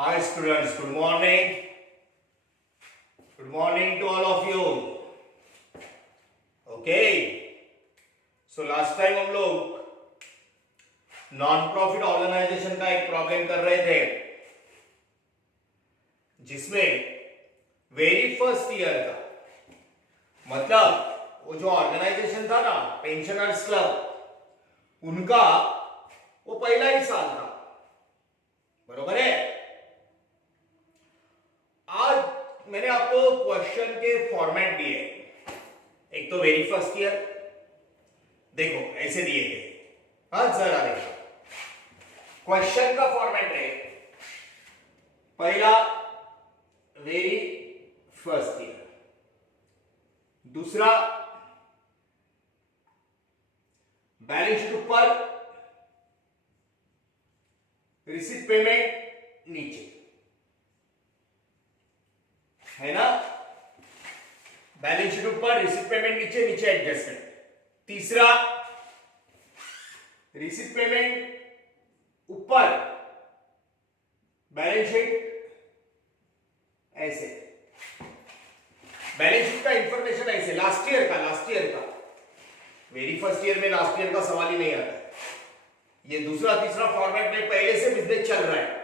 Hi students, good morning. Good morning to all of you. Okay. So last time हम लोग non profit organisation का एक problem कर रहे थे जिसमें वेरी फर्स्ट ईयर का मतलब वो जो ऑर्गेनाइजेशन था ना पेंशनर्स क्लब उनका वो पहला ही साल था, बरोबर है। आज मैंने आपको क्वेश्चन के फॉर्मेट दिए, एक तो वेरी फर्स्ट ईयर, देखो ऐसे दिए गए। हाँ जरा देखो, क्वेश्चन का फॉर्मेट है पहला वेरी फर्स्ट ईयर, दूसरा बैलेंस शीट ऊपर, रिसीट पेमेंट नीचे, है ना। बैलेंस शीट ऊपर, रिसीट पेमेंट नीचे, नीचे एडजस्टमेंट। तीसरा रिसीट पेमेंट ऊपर, बैलेंस शीट ऐसे, बैलेंस शीट का इंफॉर्मेशन ऐसे लास्ट ईयर का वेरी फर्स्ट ईयर में लास्ट ईयर का सवाल ही नहीं आता है। ये दूसरा तीसरा फॉर्मेट में पहले से बिजनेस चल रहा है।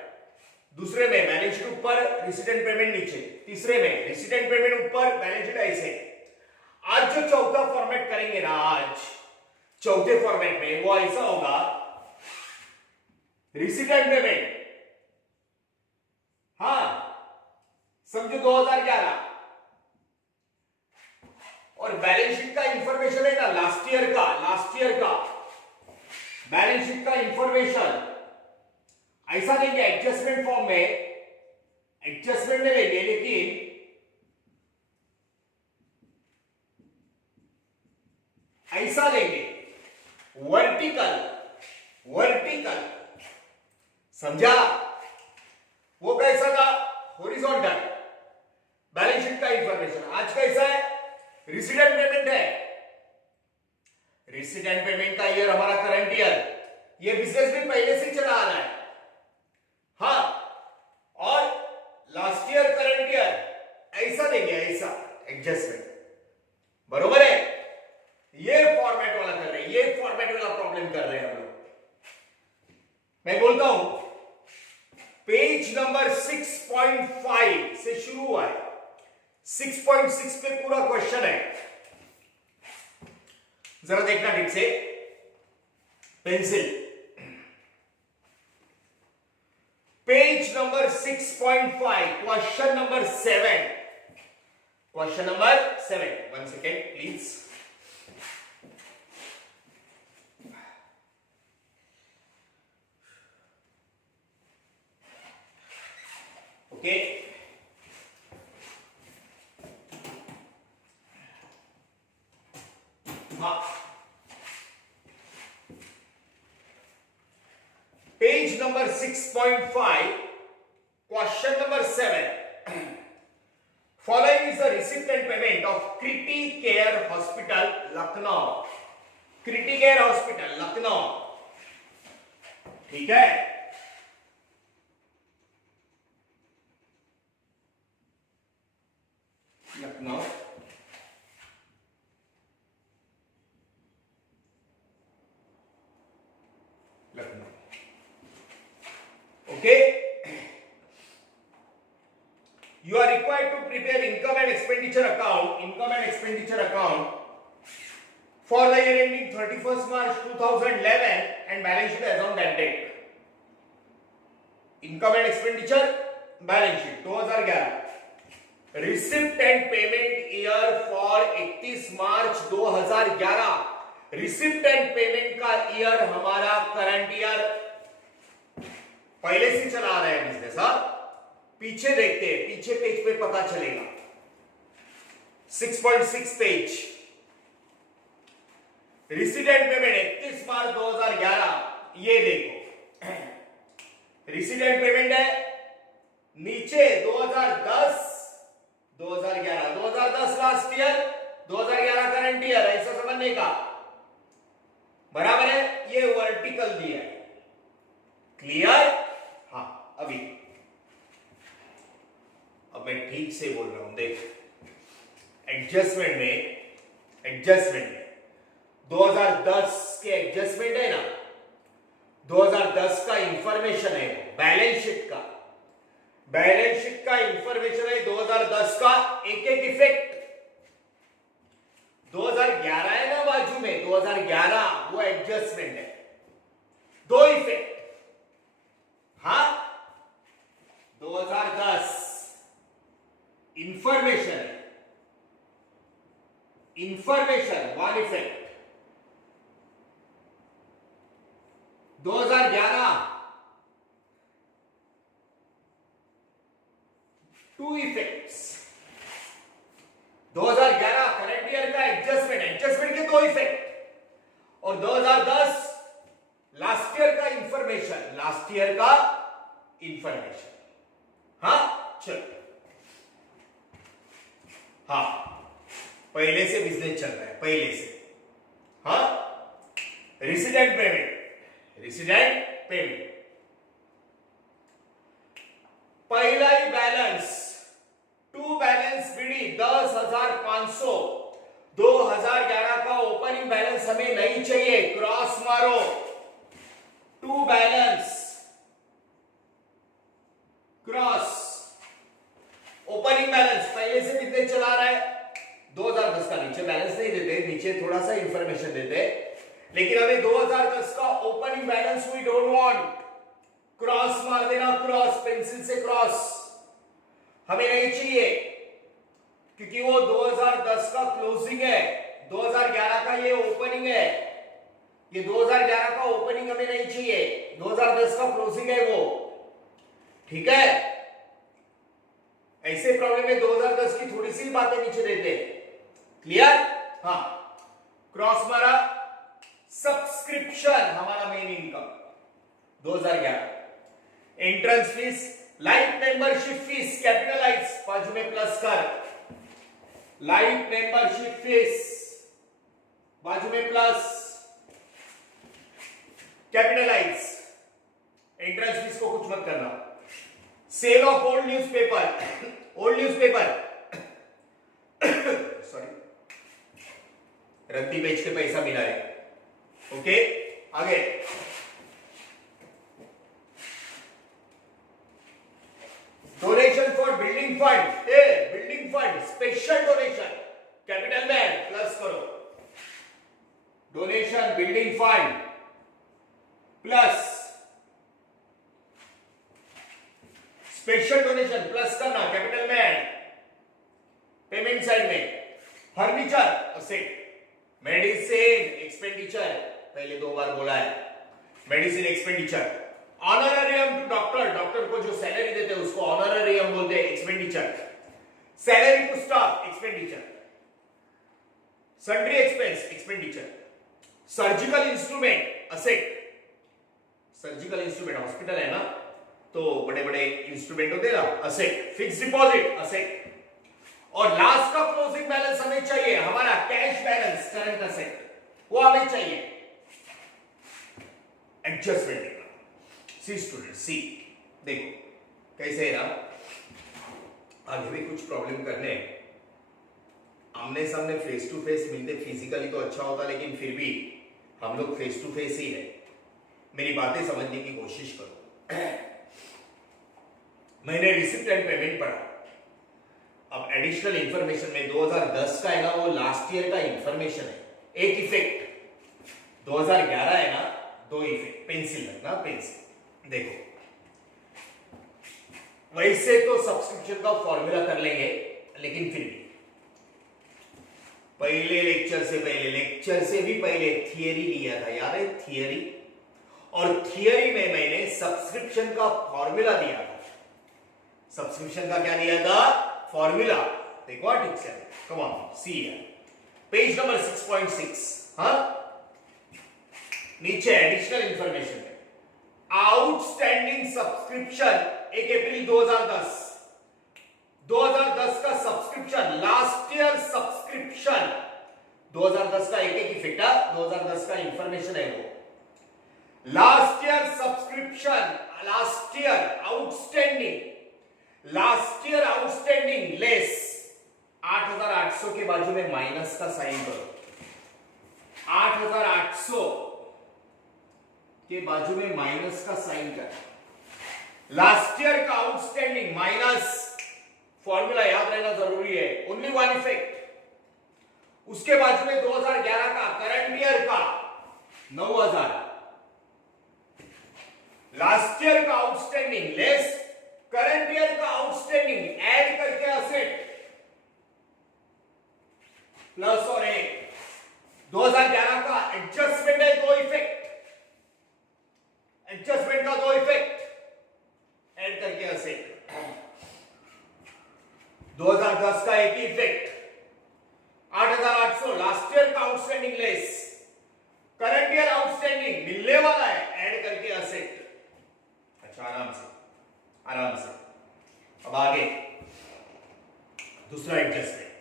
दूसरे में बैलेंस शीट ऊपर, रिसीट एंड पेमेंट नीचे, तीसरे में रिसीट एंड पेमेंट ऊपर, बैलेंस शीट ऐसे। आज जो चौथा फॉर्मेट करेंगे ना, आज चौथे फॉर्मेट में वो ऐसा होगा, रिसीट एंड पेमेंट, हाँ समझो 2011, और बैलेंस शीट का इंफॉर्मेशन है ना लास्ट ईयर का बैलेंस शीट का इंफॉर्मेशन ऐसा देंगे एडजस्टमेंट फॉर्म में, एडजस्टमेंट में लेंगे, लेकिन ऐसा लेंगे वर्टिकल, समझा। वो कैसा था, हॉरिजॉन्टल बैलेंस शीट का इंफॉर्मेशन। आज कैसा है, रिसीट एंड पेमेंट है। रिसीट एंड पेमेंट का ईयर हमारा करंट ईयर, ये बिजनेस भी पहले से चला आ रहा है, हाँ। और लास्ट ईयर करंट ईयर ऐसा देंगे, ऐसा एडजस्टमेंट, बरोबर है। ये फॉर्मेट वाला कर रहे हैं, ये फॉर्मेट वाला प्रॉब्लम कर रहे हैं हम लोग। मैं बोलता हूं पेज नंबर 6.5 से शुरू हुआ है, 6.6 पे पूरा क्वेश्चन है, जरा देखना ठीक से, pencil. Page number 6.5, question number 7, question number 7। 1 second please. Okay, page number 6.5, question number 7। Following is the receipt and payment of क्रिटी care hospital Lucknow. क्रिटी care hospital Lucknow, ठीक है। Lucknow, okay. You are required to prepare income and expenditure account for the year ending 31st March 2011 and balance sheet as on that date. Income and expenditure balance sheet 2011, receipt and payment year for 31 March 2011, receipt and payment का year हमारा current year, पहले से चला आ रहा है business. पीछे देखते हैं, पीछे पेज पे पता चलेगा। 6.6 पेज, रिसीट एंड पेमेंट 31 मार्च 2011, ये देखो रिसीट एंड पेमेंट है, नीचे 2010, 2010 लास्ट ईयर, 2011 करंट ईयर, ऐसा समझने का, बराबर है। ये वर्टिकल दिया है, क्लियर। हाँ अभी ठीक से बोल रहा हूं, देख एडजस्टमेंट में 2010 के एडजस्टमेंट है ना, 2010 का इंफॉर्मेशन है, बैलेंस शीट का इंफॉर्मेशन है 2010 का, एक इफेक्ट 2011 है ना बाजू में, 2011 वो एडजस्टमेंट है, 2 इफेक्ट। हाँ 2010 information 1 effect, 2011 2 effects, 2011 current year का एडजस्टमेंट के 2 इफेक्ट, और 2010 लास्ट ईयर का इंफॉर्मेशन। हाँ चलो, हाँ पहले से बिजनेस चल रहा है, पहले से। हाँ रेसिडेंट पेमेंट पहला ही बैलेंस 2 बैलेंस बीडी 10,500, 2011 का ओपनिंग बैलेंस हमें नहीं चाहिए, क्रॉस मारो। 2 बैलेंस क्रॉस, ओपनिंग बैलेंस पहले से बिजनेस चला रहा है, 2010 का नीचे बैलेंस नहीं देते, नीचे थोड़ा सा इंफॉर्मेशन देते, लेकिन हमें 2010 का opening balance we don't want, cross मार देना, क्रॉस पेंसिल से क्रॉस हमें नहीं चाहिए, क्योंकि वो 2010 का क्लोजिंग है, 2011 का ये ओपनिंग है, ये 2011 का ओपनिंग हमें नहीं चाहिए, 2010 का क्लोजिंग है वो, ठीक है। ऐसे प्रॉब्लम में 2010 की थोड़ी सी बातें नीचे देते, क्लियर। हाँ क्रॉस मारा, सब्सक्रिप्शन हमारा main income 2011, entrance fees, life membership fees capitalize, बाजू में प्लस कर, लाइफ मेंबरशिप फीस बाजू में प्लस, कैपिटलाइज, एंट्रेंस फीस को कुछ मत करना। Sale of old newspaper sorry, रद्दी बेच के पैसा मिला है, ओके। आगे donation for building fund, special donation, capital में प्लस करो, donation building fund plus special donation plus करना, कैपिटल में, पेमेंट साइड में, फर्नीचर असेट, मेडिसिन एक्सपेंडिचर, पहले 2 बार बोला है, medicine expenditure, honorarium to doctor को जो सैलरी देते हैं उसको ऑनरेरियम बोलते हैं, expenditure, salary to staff expenditure, sundry expense expenditure, surgical instrument asset, surgical instrument hospital है ना, तो बड़े बड़े इंस्ट्रूमेंट होते हैं ना, असेट, फिक्स डिपॉजिट असेट, और लास्ट का क्लोजिंग बैलेंस हमें चाहिए, हमारा कैश बैलेंस, करंट असेट, वो हमें चाहिए, एडजस्टमेंट। सी स्टूडेंट, सी देखो कैसे है ना, आगे भी कुछ प्रॉब्लम करने, आमने सामने फेस टू फेस मिलते फिजिकली तो अच्छा होता, लेकिन फिर भी हम लोग फेस टू फेस ही है, मेरी बातें समझने की कोशिश करो। मैंने रिसिप्ट एंड पेमेंट पढ़ा, अब एडिशनल इंफॉर्मेशन में 2010 का है ना, वो लास्ट ईयर का इंफॉर्मेशन है, 1 इफेक्ट, 2011 है ना, 2 इफेक्ट, पेंसिल रखना, पेंसिल देखो, वैसे तो सब्सक्रिप्शन का फॉर्मूला कर लेंगे, लेकिन फिर भी लेक्चर से भी पहले थियरी लिया था, याद है थियरी, और थियरी में मैंने सब्सक्रिप्शन का फॉर्मूला दिया था, सब्सक्रिप्शन का क्या दिया था, फॉर्मूला, देखो ठीक से, कम ऑन सी है पेज नंबर 6.6, हाँ नीचे एडिशनल इंफॉर्मेशन है, आउटस्टैंडिंग सब्सक्रिप्शन 1 अप्रैल 2010 का सब्सक्रिप्शन, लास्ट ईयर सब्सक्रिप्शन 2010 का, एक इफेक्ट, 2010 का इंफॉर्मेशन है वो, last year subscription, last year outstanding, last year outstanding less 8,800 के बाजू में माइनस का साइन करो। 8,800 के बाजू में माइनस का साइन कर। लास्ट ईयर का आउटस्टैंडिंग माइनस, फॉर्मूला याद रहना जरूरी है, ओनली वन इफेक्ट। उसके बाजू में 2011 का करंट ईयर का 9,000। लास्ट ईयर का आउटस्टैंडिंग लेस करंट ईयर का आउटस्टैंडिंग ऐड करके असेट प्लस और एक 2011 का एडजस्टमेंट है, दो इफेक्ट, एडजस्टमेंट का दो इफेक्ट ऐड करके असेट। 2010 का एक ही इफेक्ट 8,800 लास्ट ईयर का outstanding less current year outstanding मिलने वाला है, ऐड करके असेट। अच्छा, आराम से आराम से। अब आगे दूसरा एडजस्टमेंट,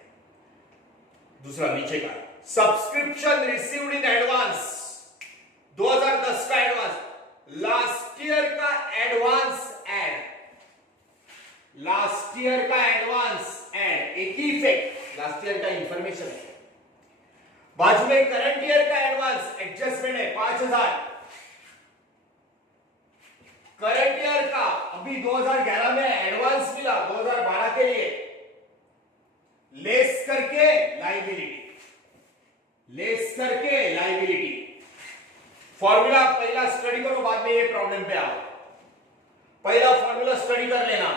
दूसरा नीचे का सब्सक्रिप्शन रिसीव्ड इन एडवांस। 2010 का एडवांस, लास्ट ईयर का एडवांस ऐड, लास्ट ईयर का एडवांस ऐड, एक ही इफेक्ट, लास्ट ईयर का इंफॉर्मेशन है। बाजू में करंट ईयर का एडवांस एडजस्टमेंट है 5,000। करंट ईयर का अभी 2011 में एडवांस मिला 2012 के लिए, लेस करके लायबिलिटी, लेस करके लायबिलिटी। फॉर्मूला पहला स्टडी करो, बाद में ये प्रॉब्लम पे आओ। पहला फॉर्मूला स्टडी कर लेना,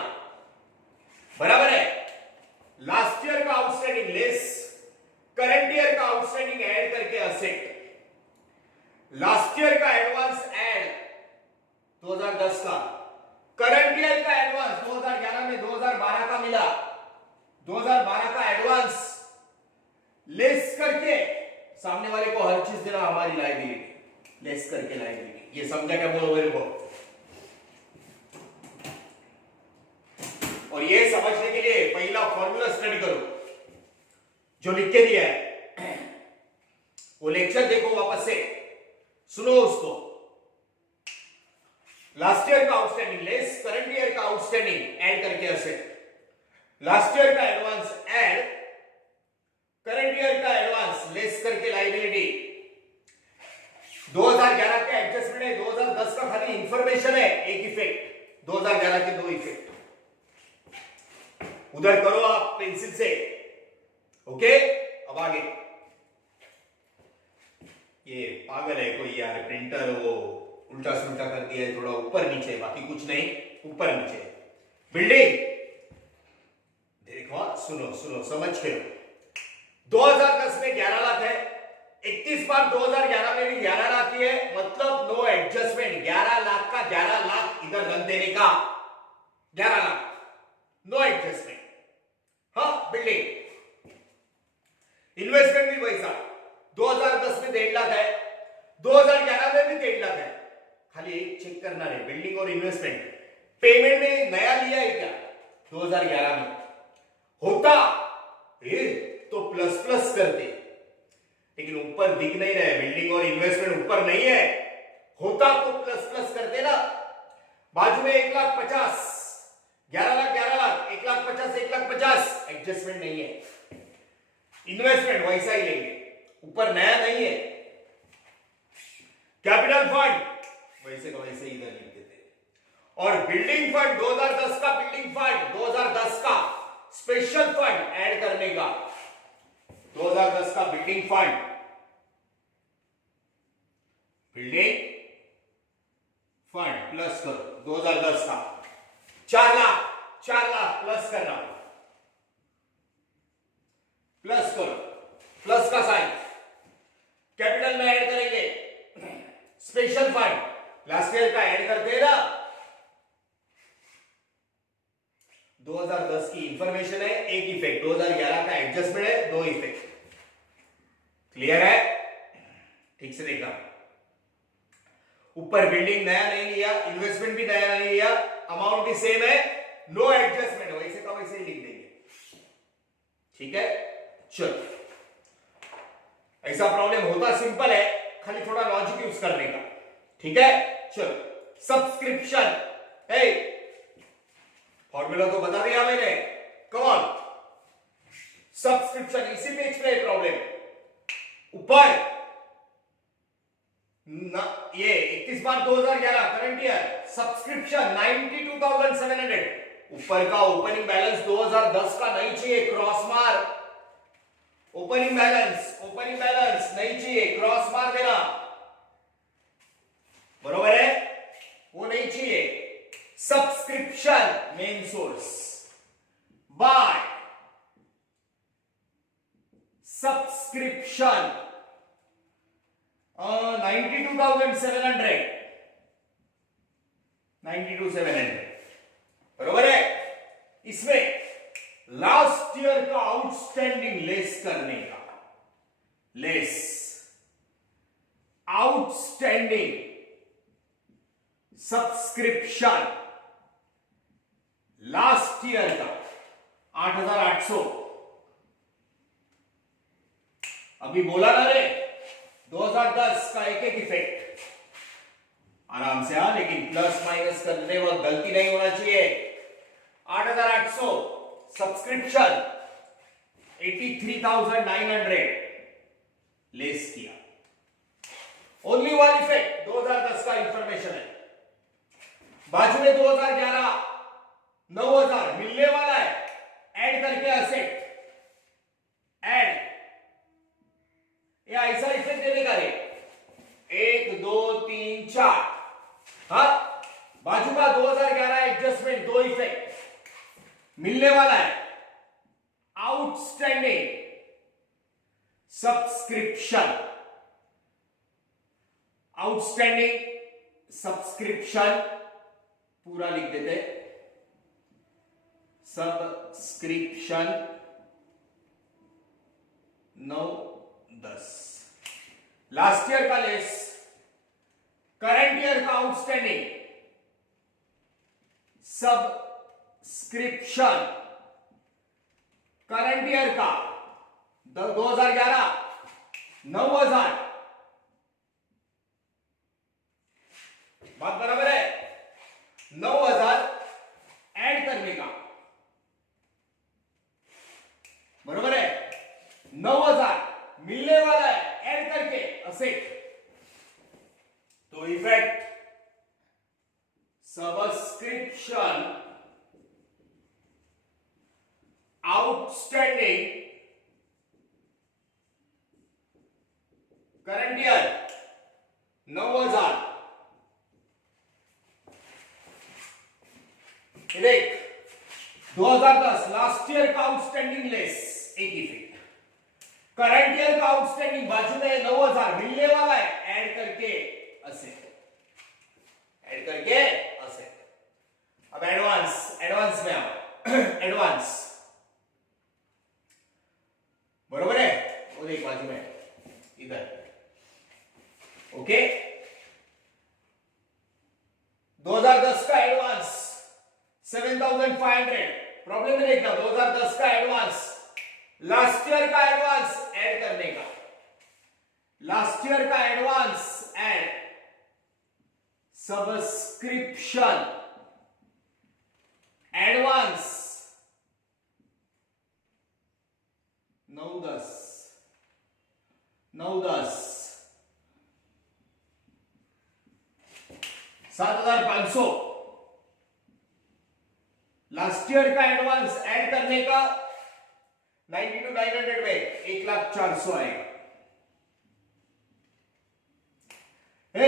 बराबर है। लास्ट ईयर का आउटस्टैंडिंग लेस करंट ईयर का आउटस्टैंडिंग ऐड करके असेट। लास्ट ईयर का एडवांस ऐड 2010 का, करंट ईयर का एडवांस 2011 में 2012 का मिला, 2012 का एडवांस लेस करके सामने वाले को हर चीज देना, हमारी लायबिलिटी लेस करके लायबिलिटी। ये समझा क्या बोलो मेरे को? और ये समझने के लिए पहला फॉर्मूला स्टडी करो जो लिख के दिया है, वो लेक्चर देखो वापस से, सुनो उसको। लास्ट ईयर का आउटस्टैंडिंग लेस करंट ईयर का आउटस्टैंडिंग ऐड करके असेट। लास्ट ईयर का एडवांस ऐड करंट ईयर का एडवांस लेस करके लायबिलिटी। 2011 का एडजस्टमेंट है, 2010 का खाली इंफॉर्मेशन है, एक इफेक्ट, 2011 के दो इफेक्ट। उधर करो आप पेंसिल से, ओके। अब आगे, ये पागल है कोई यार, प्रिंटर वो उल्टा सुल्टा कर दिया है, थोड़ा ऊपर नीचे, बाकी कुछ नहीं, ऊपर नीचे। बिल्डिंग देखो, सुनो सुनो समझ के। 2010 में 11 लाख है, 31 बार 2011 में भी 11 लाख ही है, मतलब नो एडजस्टमेंट। 11 लाख का 11 लाख इधर रख देने का, 11 लाख नो एडजस्टमेंट। हाँ, बिल्डिंग इन्वेस्टमेंट भी वैसा, 2010 में 1.5 लाख है, 2011 में भी 1.5 लाख है। खाली एक चेक करना है, बिल्डिंग और इन्वेस्टमेंट पेमेंट में नया लिया है क्या 2011 में? होता तो प्लस प्लस करते, लेकिन ऊपर दिख नहीं रहा है, बिल्डिंग और इन्वेस्टमेंट ऊपर नहीं है, होता तो प्लस प्लस करते ना। बाजू में 1,50,000, 11 लाख 11 लाख, 1,50,000 1,50,000, एडजस्टमेंट नहीं है। इन्वेस्टमेंट वैसा ही लेंगे, ऊपर नया नहीं है। कैपिटल फंड वैसे का वैसे इधर लिख देते। और बिल्डिंग फंड 2010 का, बिल्डिंग फंड 2010 का स्पेशल फंड ऐड करने का, 2010 का building fund, building fund plus करो 2010 का 4 लाख, 4 लाख प्लस करना, प्लस करो, प्लस का साइन कैपिटल में ऐड करेंगे। स्पेशल फंड लास्ट ईयर का ऐड करते हैं ना, 2010 की इंफॉर्मेशन है, एक इफेक्ट, 2011 का एडजस्टमेंट है, दो इफेक्ट। क्लियर है? ठीक से देखना। ऊपर बिल्डिंग नया नहीं लिया, इन्वेस्टमेंट भी नया नहीं लिया, अमाउंट भी सेम है, नो एडजस्टमेंट, वैसे का वैसे ही लिख देंगे। ठीक है, चलो। ऐसा प्रॉब्लम होता सिंपल है, खाली थोड़ा लॉजिक यूज करने का। ठीक है, चलो। सब्सक्रिप्शन है, फॉर्मूला तो बता दिया मैंने, कम ऑन। सब्सक्रिप्शन, इसी पेज पे प्रॉब्लम ऊपर ये 31/12/2011 करंट ईयर सब्सक्रिप्शन 92,700, ऊपर का ओपनिंग बैलेंस 2010 का नहीं चाहिए, क्रॉस मार। ओपनिंग बैलेंस नहीं चाहिए, क्रॉस मार देना, बरोबर है, वो नहीं चाहिए। Subscription main source by subscription 92,700, बरोबर है। इसमें लास्ट ईयर का आउटस्टैंडिंग लेस करने का, less outstanding subscription last year का 8,800, अभी बोला ना रे 2010 का एक इफेक्ट, आराम से आ, लेकिन प्लस माइनस करने वक्त गलती नहीं होना चाहिए। 8,800 सब्सक्रिप्शन 83,900 लेस किया, ओनली वन इफेक्ट 2010 का इंफॉर्मेशन है। बाजू में 2011 9,000 मिलने वाला है, ऐड करके असेट ऐड, ये ऐसा इफेक्ट देने का रे, 1 2 3 4, हाँ, बाजू का 2011 एडजस्टमेंट, 2 इफेक्ट मिलने वाला है। आउटस्टैंडिंग सब्सक्रिप्शन, आउटस्टैंडिंग सब्सक्रिप्शन पूरा लिख देते, सब्सक्रिप्शन 9-10, लास्ट ईयर का लेस, करंट ईयर का आउटस्टैंडिंग सब्सक्रिप्शन, करंट ईयर का 2011 9,000, बात बराबर है, 9,000 ऐड करने का, बरोबर है, 9,000 मिलने वाला है, ऐड करके असेट, तो effect subscription outstanding current year 9,000, देख 2010 लास्ट ईयर का आउटस्टैंडिंग लेस, एक इफेक्ट, करंट ईयर का आउटस्टैंडिंग बाजू में 9,000 मिलने वाला है, ऐड करके असेट, ऐड करके असेट। अब एडवांस में आओ, एडवांस, बरोबर है, वो देख बाजू में इधर, ओके। 2010 का एडवांस 7,500, प्रॉब्लम में देखना, 2010 का एडवांस, लास्ट ईयर का एडवांस ऐड करने का, लास्ट ईयर का advance add, subscription advance 9-10 7,500, last year का एडवांस ऐड करने का 92,900 में 1,04,000 आएगा।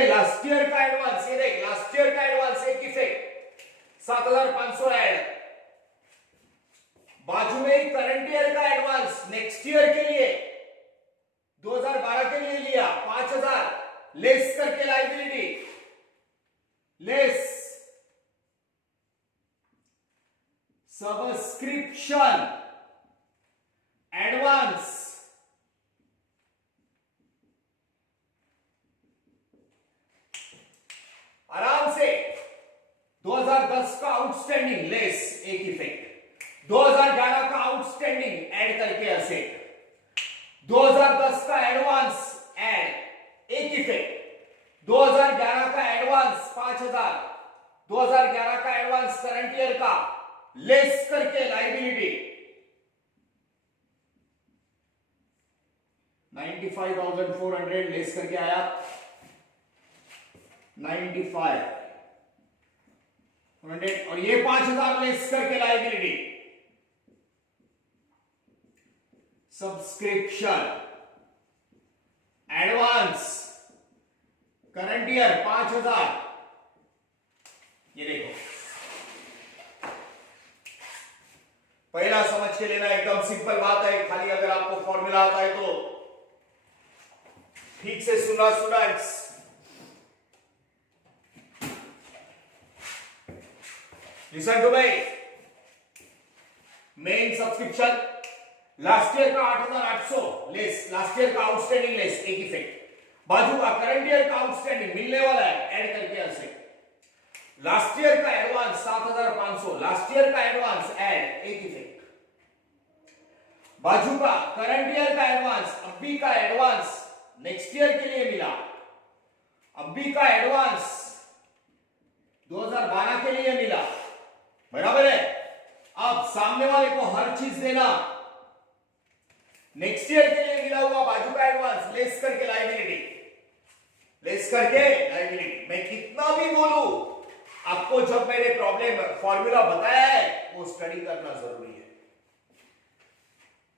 लास्ट ईयर का एडवांस, ये देख, लास्ट ईयर का एडवांस एक इफेक्ट 7,500 ऐड, बाजू में करंट ईयर का एडवांस नेक्स्ट ईयर के लिए 2012 के लिए लिया 5,000 लेस करके लायबिलिटी लेस, सब्सक्रिप्शन एडवांस आराम से 2010 का आउटस्टैंडिंग लेस, एक इफेक्ट, 2011 का आउटस्टैंडिंग ऐड करके असेट, 2010 का एडवांस ऐड, एक इफेक्ट, 2011 का एडवांस 5,000, 2011 का एडवांस करंट ईयर का लेस करके लाइबिलिटी 95,400 लेस करके आया 95,400 और ये 5,000 लेस करके liability subscription advance current year 5,000 ये देखो पहला समझ के लेना एकदम सिंपल बात है खाली अगर आपको फॉर्मूला आता है तो ठीक से सुना स्टूडेंट्स लिसन टू भाई मेन सब्सक्रिप्शन लास्ट ईयर का 8,800 लेस लास्ट ईयर का आउटस्टैंडिंग लेस एक इफेक्ट बाजू का करंट ईयर का आउटस्टैंडिंग मिलने वाला है ऐड करके ऐसे लास्ट ईयर का एडवांस 7,500 लास्ट ईयर का एडवांस ऐड एक इफेक्ट बाजू का करंट ईयर का एडवांस अभी का एडवांस नेक्स्ट ईयर के लिए मिला अभी का एडवांस 2012 के लिए मिला बराबर है अब सामने वाले को हर चीज देना नेक्स्ट ईयर के लिए मिला हुआ बाजू का एडवांस लेस करके लायबिलिटी मैं कितना भी बोलूं आपको जब मैंने प्रॉब्लम फॉर्मूला बताया है वो स्टडी करना जरूरी है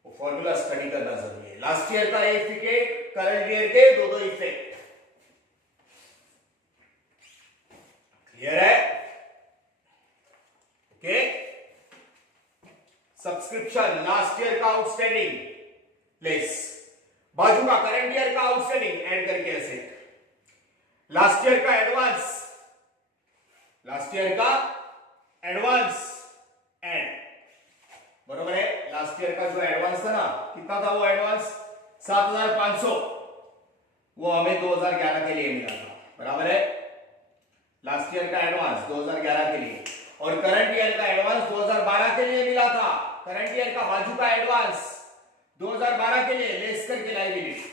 वो फॉर्मूला स्टडी करना जरूरी है लास्ट ईयर का एक इफेक्ट करंट ईयर के दो इफेक्ट क्लियर है ओके सब्सक्रिप्शन लास्ट ईयर का आउटस्टैंडिंग लेस बाजू का करंट ईयर का आउटस्टैंडिंग ऐड करके ऐसे लास्ट ईयर का एडवांस एड बरोबर है लास्ट ईयर का जो एडवांस था ना कितना था वो एडवांस 7,500 वो हमें 2011 के लिए मिला था बराबर है लास्ट ईयर का एडवांस 2011 के लिए और करंट ईयर का एडवांस 2012 के लिए मिला था करंट ईयर का बाजू का एडवांस 2012 के लिए लेस करके लायबिलिटी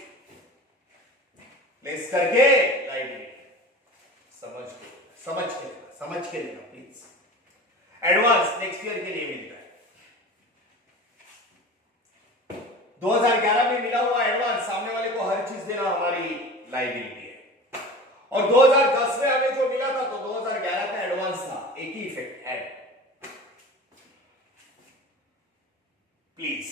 समझ के लेना प्लीज एडवांस नेक्स्ट ईयर के लिए मिलता है 2011 में मिला हुआ एडवांस सामने वाले को हर चीज देना हमारी लायबिलिटी है और 2010 में हमें जो मिला था तो 2011 का एडवांस था एक ही इफेक्ट ऐड प्लीज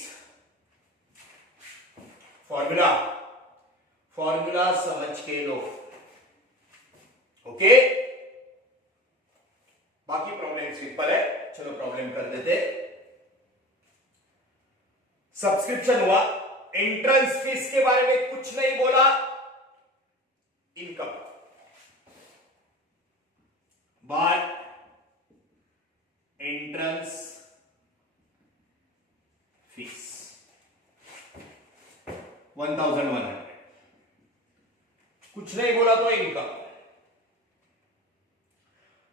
फॉर्मूला समझ के लो ओके बाकी प्रॉब्लम सिंपल है चलो प्रॉब्लम कर देते सब्सक्रिप्शन हुआ एंट्रेंस फीस के बारे में कुछ नहीं बोला इनकम बात एंट्रेंस फीस 1,100 कुछ नहीं बोला तो income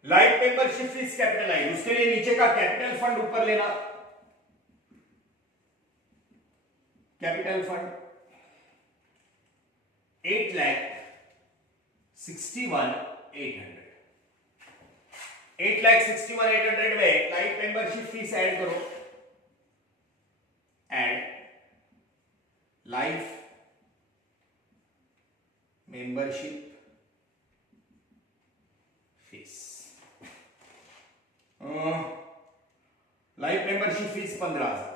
life membership fees capitalize उसके लिए नीचे का कैपिटल फंड ऊपर लेना कैपिटल फंड 8,61,800 8,61,800 में लाइफ मेंबरशिप फीस ऐड करो add life membership fees life membership fees 15,000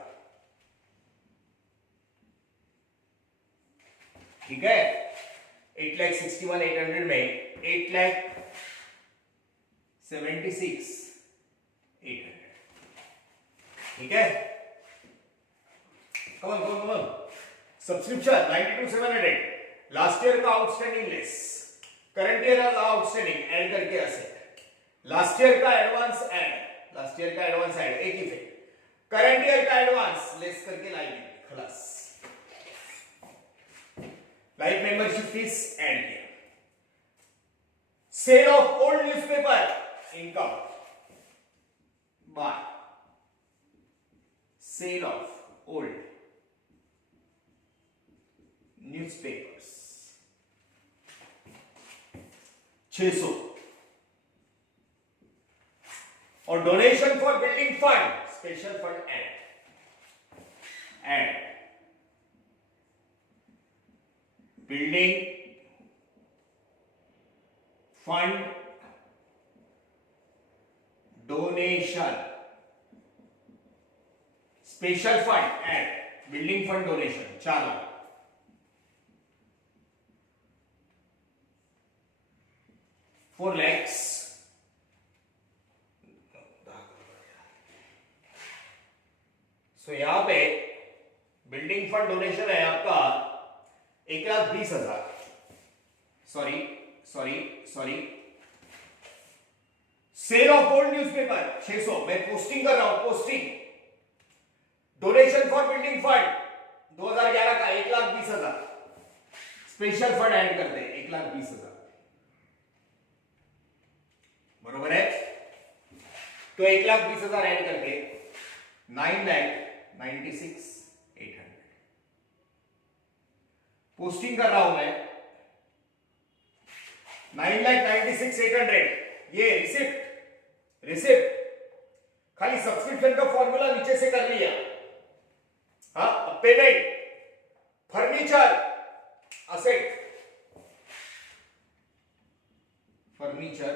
ठीक है 8,61,800 में 8,76,800 ठीक है कम सब्सक्रिप्शन 92,700 लास्ट ईयर का आउटस्टैंडिंग लेस करंट ईयर का आउटस्टैंडिंग ऐड करके ऐसे लास्ट ईयर का एडवांस ऐड एक ही थे करंट ईयर का एडवांस लेस करके लाइबिलिटी खलास लाइफ मेंबरशिप फीस ऐड किया sale of old newspaper income by sale of old newspapers 600 और donation for building fund, special fund and building fund donation, special fund and building fund donation 4 lakh. $4 lakhs। So यहां पे building fund donation है आपका 1,20,000। Sorry sale of old newspaper 600, मैं posting कर रहा हूं, posting. Donation for building fund 2011 का 1,20,000, special fund add करते हैं 1,20,000, बरोबर है। तो 1,20,000 ऐड करके 9,96,800 पोस्टिंग कर रहा हूं मैं 9,96,800। ये रिसिप्ट खाली सब्सक्रिप्शन का फॉर्मूला नीचे से कर लिया। हाँ, payment furniture asset, furniture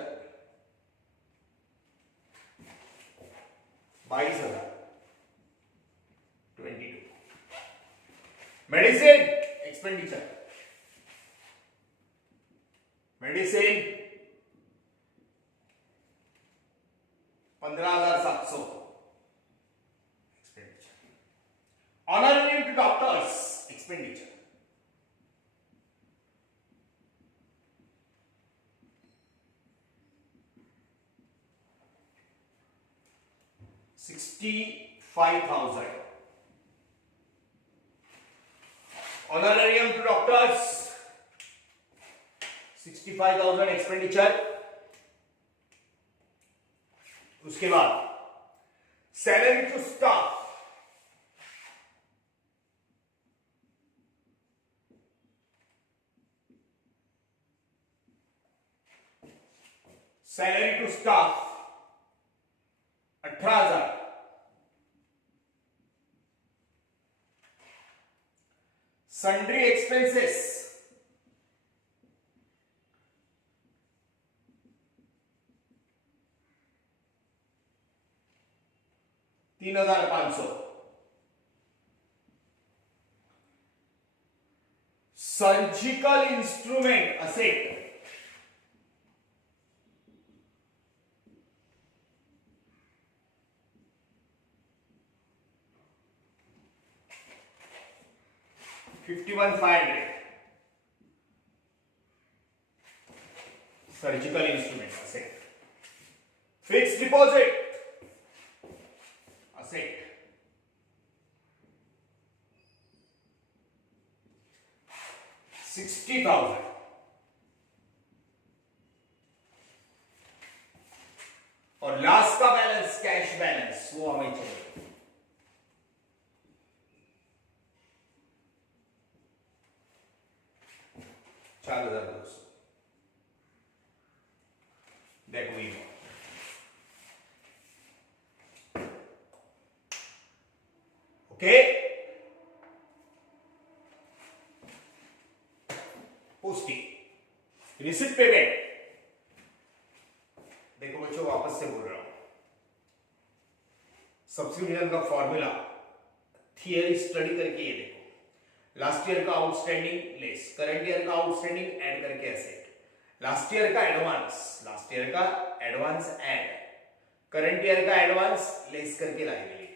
22,000 22। Medicine expenditure, medicine 15,700 expenditure. Honorarium to doctors expenditure 65,000। Honorarium to doctors 65,000 expenditure. उसके बाद salary to staff salary to staff 18,000। Sundry expenses 3,500। Surgical instrument asset 51,500। Surgical instrument asset. Fix deposit asset 60,000। और last का balance cash balance वो हमें चाहिए 4,200। That we know. Okay? Posting, receipt payment. देखो बच्चों वापस से बोल रहा हूं, सब्सिट्यूशन का फॉर्मूला थियरी स्टडी करके ये देखो। लास्ट ईयर का आउटस्टैंडिंग लेस करंट ईयर का आउटस्टैंडिंग ऐड करके एसेट, लास्ट ईयर का एडवांस ऐड करंट ईयर का एडवांस लेस करके लायबिलिटी।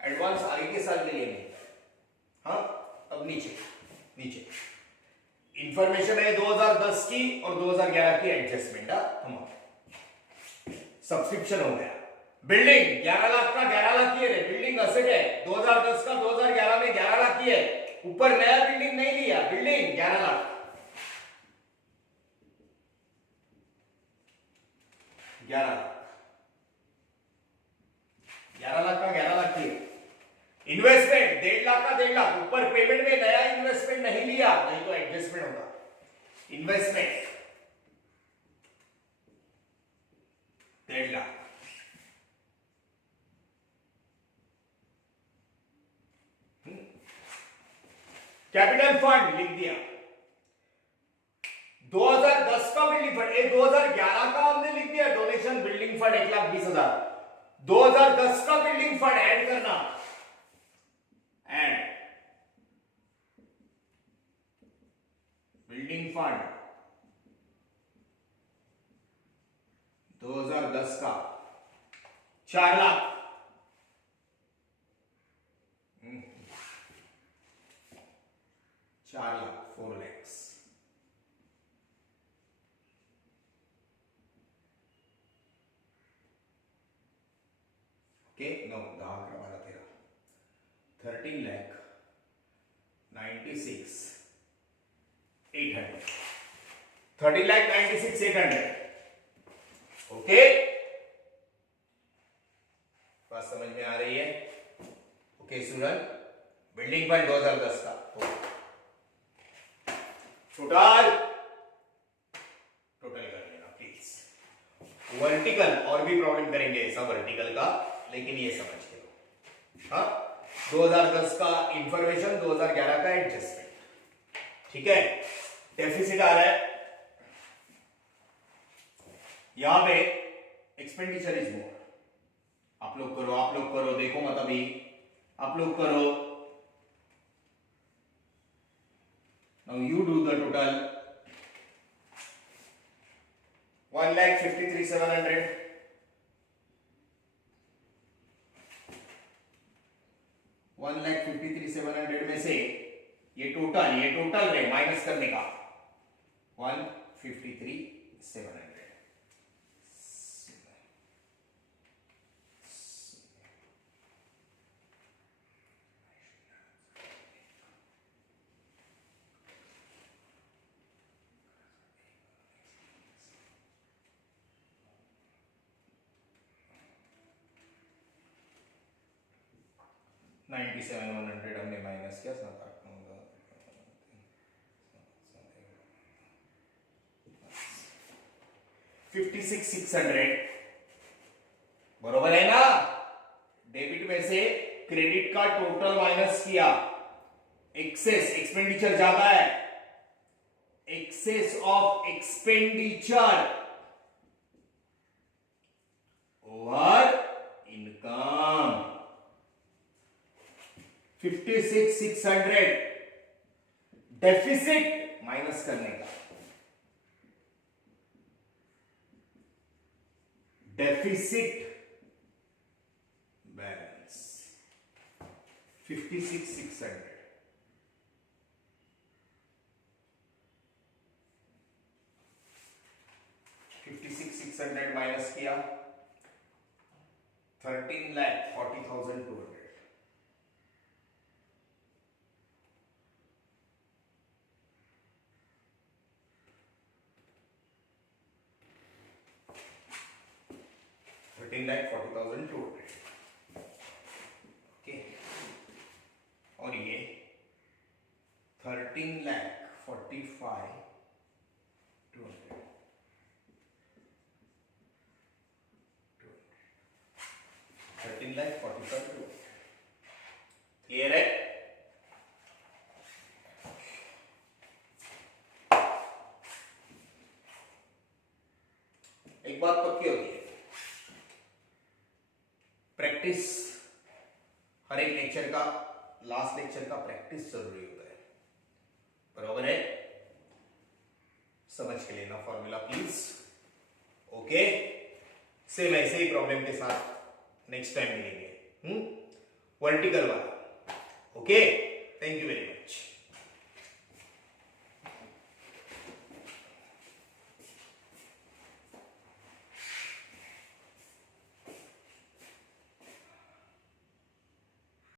एडवांस आगे के साल के लिए नहीं। हाँ, अब नीचे इंफॉर्मेशन है 2010 की और 2011 की एडजस्टमेंट। सब्सक्रिप्शन हो गया। बिल्डिंग 11 लाख का 11 लाख की है, बिल्डिंग असेट है 2010 का 2011 में 11 लाख की है। ऊपर नया बिल्डिंग नहीं लिया, बिल्डिंग 11 लाख 11 लाख का 11 लाख की है। इन्वेस्टमेंट 1.5 लाख का 1.5 लाख। ऊपर पेमेंट में नया इन्वेस्टमेंट नहीं लिया, नहीं तो एडजस्टमेंट होगा। इन्वेस्टमेंट 1.5 लाख, कैपिटल फंड लिख दिया। 2010 का बिल्डिंग फंड, 2011 का हमने लिख दिया डोनेशन बिल्डिंग फंड 1,20,000। 2010 का बिल्डिंग फंड ऐड करना, ऐड बिल्डिंग फंड 2010 का 4 lakh, 4 lakh, 4 lakhs। Okay, 9, 10, 11, 13, 13,96,800, 13,96,800। Okay, बात समझ में आ रही है? ओके स्टूडेंट, बिल्डिंग फंड 2010 का टोटल कर लेना प्लीज। वर्टिकल और भी प्रॉब्लम करेंगे ऐसा वर्टिकल का, लेकिन ये समझ के लो। हाँ, 2010 का इंफॉर्मेशन, 2011 का एडजस्टमेंट, ठीक है। डेफिसिट आ रहा है यहां पे, एक्सपेंडिचर इज मोर। आप लोग करो, देखो मत अभी, आप लोग करो। Now you do the total. 1,53,700, 1,53,700 में से ये टोटल है माइनस करने का, 1,53,700। $97,100 हमने माइनस किया, 56,600 बरोबर है ना। डेबिट में से क्रेडिट का टोटल माइनस किया, एक्सेस एक्सपेंडिचर ज्यादा है, excess of expenditure over income, 56,600 deficit minus करने का, डेफिसिट बैलेंस 56,600। माइनस किया 13,40,200। ओके, और ये 13,45,200। क्लियर है? एक बात पक्की होती है, प्रैक्टिस हर एक लेक्चर का, लास्ट लेक्चर का प्रैक्टिस जरूरी होता है, बराबर है? समझ के लेना फॉर्मूला प्लीज। ओके, सेम ऐसे ही प्रॉब्लम के साथ नेक्स्ट टाइम मिलेंगे, वर्टिकल वाला। Okay, thank you very much.